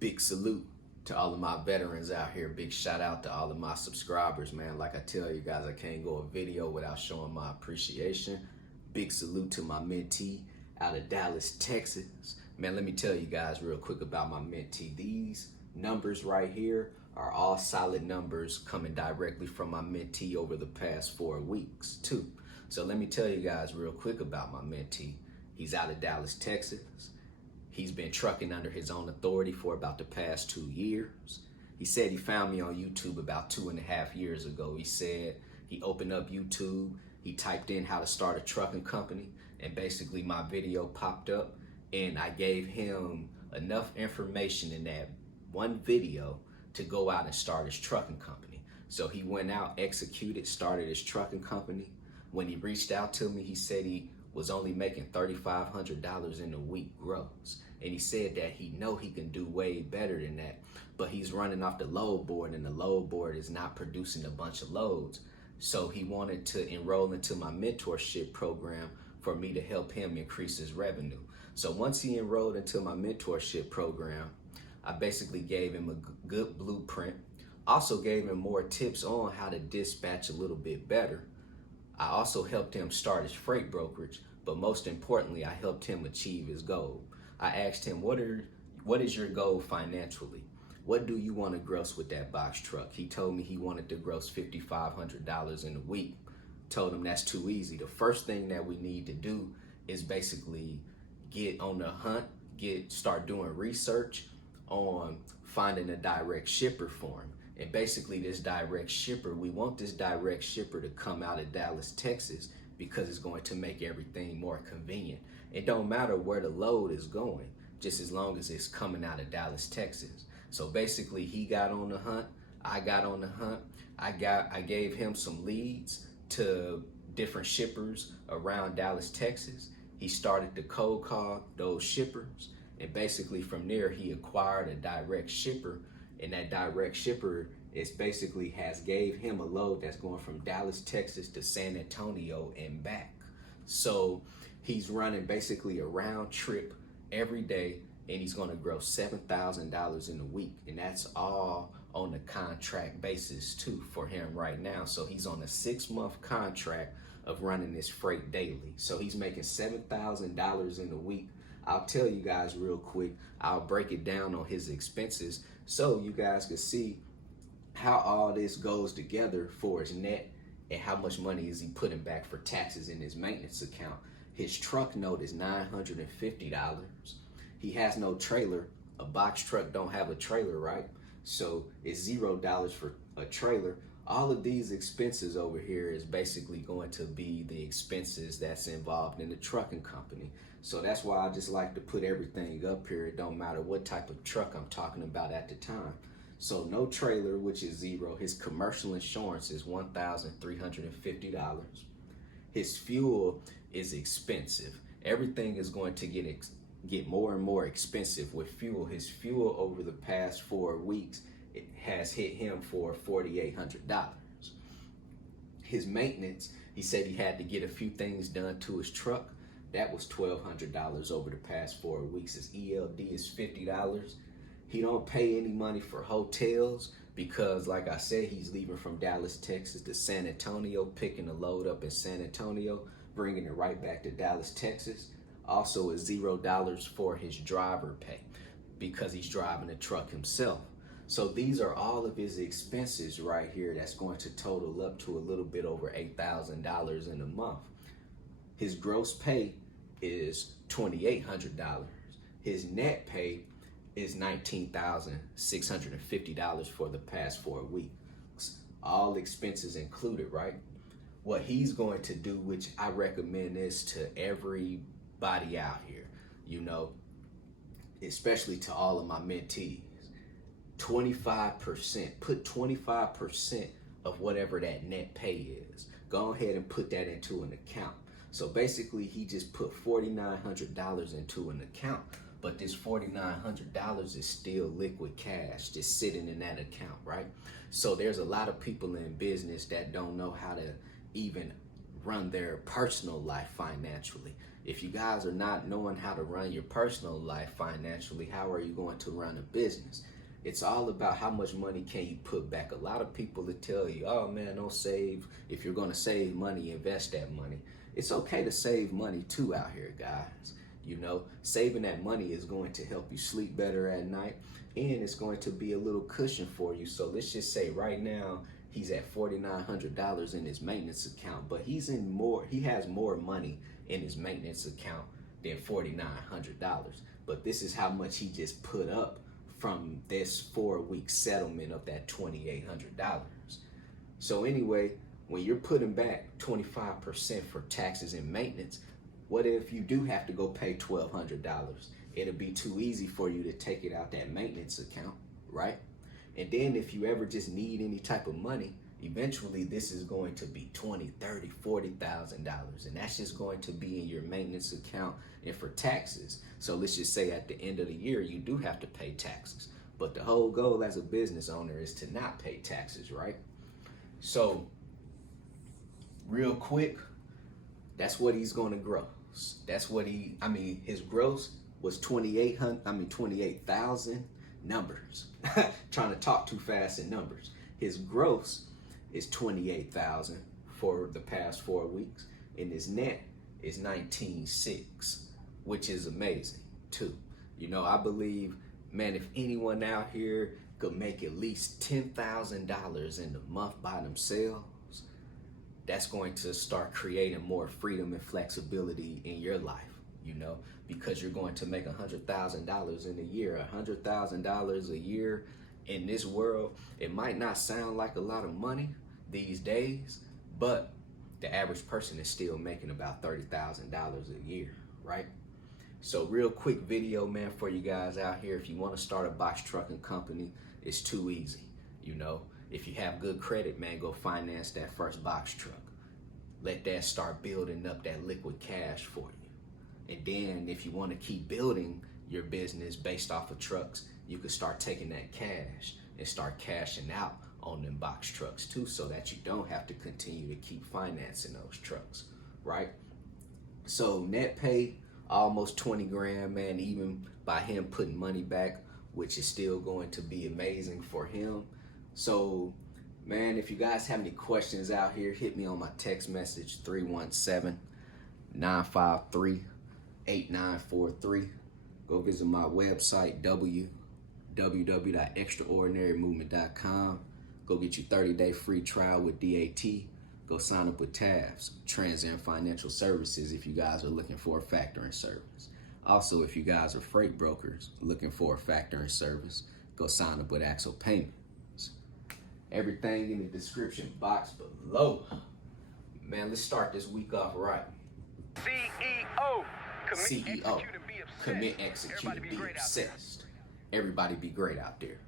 Big salute to all of my veterans out here. Big shout out to all of my subscribers, man. Like I tell you guys, I can't go a video without showing my appreciation. Big salute to my mentee out of Dallas, Texas. Man, let me tell you guys real quick about my mentee. These numbers right here are all solid numbers coming directly from my mentee over the past 4 weeks too. So let me tell you guys real quick about my mentee. He's out of Dallas, Texas. He's been trucking under his own authority for about the past 2 years. He said he found me on YouTube about 2.5 years ago. He said he opened up YouTube, he typed in how to start a trucking company, and basically my video popped up, and I gave him enough information in that one video to go out and start his trucking company. So he went out, executed, started his trucking company. When he reached out to me, he said he was only making $3,500 in a week gross. And he said that he can do way better than that, but he's running off the load board, and the load board is not producing a bunch of loads. So he wanted to enroll into my mentorship program for me to help him increase his revenue. So once he enrolled into my mentorship program, I basically gave him a good blueprint. Also gave him more tips on how to dispatch a little bit better. I also helped him start his freight brokerage, but most importantly, I helped him achieve his goal. I asked him, what is your goal financially? What do you want to gross with that box truck? He told me he wanted to gross $5,500 in a week. Told him that's too easy. The first thing that we need to do is basically get on the hunt, start doing research on finding a direct shipper for him. And basically this direct shipper, we want this direct shipper to come out of Dallas, Texas, because it's going to make everything more convenient. It don't matter where the load is going, just as long as it's coming out of Dallas, Texas. So basically he got on the hunt, I got on the hunt. I gave him some leads to different shippers around Dallas, Texas. He started to cold call those shippers, and basically from there he acquired a direct shipper, and that direct shipper is basically gave him a load that's going from Dallas, Texas to San Antonio and back. So he's running basically a round trip every day, and he's going to grow $7,000 in a week, and that's all on the contract basis too for him right now. So he's on a 6-month contract of running this freight daily. So he's making $7,000 in a week. I'll tell you guys real quick, I'll break it down on his expenses so you guys can see how all this goes together for his net and how much money is he putting back for taxes in his maintenance account. His truck note is $950. He has no trailer. A box truck don't have a trailer, right? So it's $0 for a trailer. All of these expenses over here is basically going to be the expenses that's involved in the trucking company. So that's why I just like to put everything up here. It don't matter what type of truck I'm talking about at the time. So no trailer, which is $0. His commercial insurance is $1,350. His fuel is expensive. Everything is going to get more and more expensive with fuel. His fuel over the past 4 weeks, it has hit him for $4,800. His maintenance, he said he had to get a few things done to his truck. That was $1,200 over the past 4 weeks. His ELD is $50. He don't pay any money for hotels because, like I said, he's leaving from Dallas, Texas to San Antonio, picking the load up in San Antonio, bringing it right back to Dallas, Texas. Also is $0 for his driver pay because he's driving the truck himself. So these are all of his expenses right here that's going to total up to a little bit over $8,000 in a month. His gross pay is $2,800. His net pay is $19,650 for the past 4 weeks. All expenses included, right? What he's going to do, which I recommend this to everybody out here, you know, especially to all of my mentees, 25%, put 25% of whatever that net pay is. Go ahead and put that into an account. So basically he just put $4,900 into an account, but this $4,900 is still liquid cash just sitting in that account, right? So there's a lot of people in business that don't know how to even run their personal life financially. If you guys are not knowing how to run your personal life financially, how are you going to run a business? It's all about how much money can you put back. A lot of people that tell you, oh man, don't save. If you're going to save money, invest that money. It's okay to save money too out here, guys. You know, saving that money is going to help you sleep better at night, and it's going to be a little cushion for you. So let's just say right now he's at $4,900 in his maintenance account, but he has more money in his maintenance account than $4,900. But this is how much he just put up from this 4-week settlement of that $2,800. So anyway, when you're putting back 25% for taxes and maintenance, what if you do have to go pay $1,200? It'll be too easy for you to take it out that maintenance account, right? And then if you ever just need any type of money, eventually this is going to be $20,000, $30,000, $40,000, and that's just going to be in your maintenance account and for taxes. So let's just say at the end of the year you do have to pay taxes, but the whole goal as a business owner is to not pay taxes, right? So real quick, that's what he's going to gross. That's what his gross was 28,000 numbers. Trying to talk too fast in numbers. His gross is 28,000 for the past 4 weeks, and his net is 19,600, which is amazing too. You know, I believe, man, if anyone out here could make at least $10,000 in the month by themselves, that's going to start creating more freedom and flexibility in your life, you know, because you're going to make $100,000 in a year. $100,000 a year in this world, it might not sound like a lot of money these days, but the average person is still making about $30,000 a year, right? So real quick video, man, for you guys out here. If you want to start a box trucking company, it's too easy, you know. If you have good credit, man, go finance that first box truck. Let that start building up that liquid cash for you. And then if you want to keep building your business based off of trucks, you can start taking that cash and start cashing out on them box trucks too, so that you don't have to continue to keep financing those trucks, right? So net pay, almost 20 grand, man, even by him putting money back, which is still going to be amazing for him. So, man, if you guys have any questions out here, hit me on my text message, 317-953-8943. Go visit my website, www.extraordinarymovement.com. Go get your 30-day free trial with DAT. Go sign up with TAFS, Transient Financial Services, if you guys are looking for a factoring service. Also, if you guys are freight brokers looking for a factoring service, go sign up with Axel Payments. Everything in the description box below. Man, let's start this week off right. CEO, commit, execute, and be obsessed. Everybody be great out there.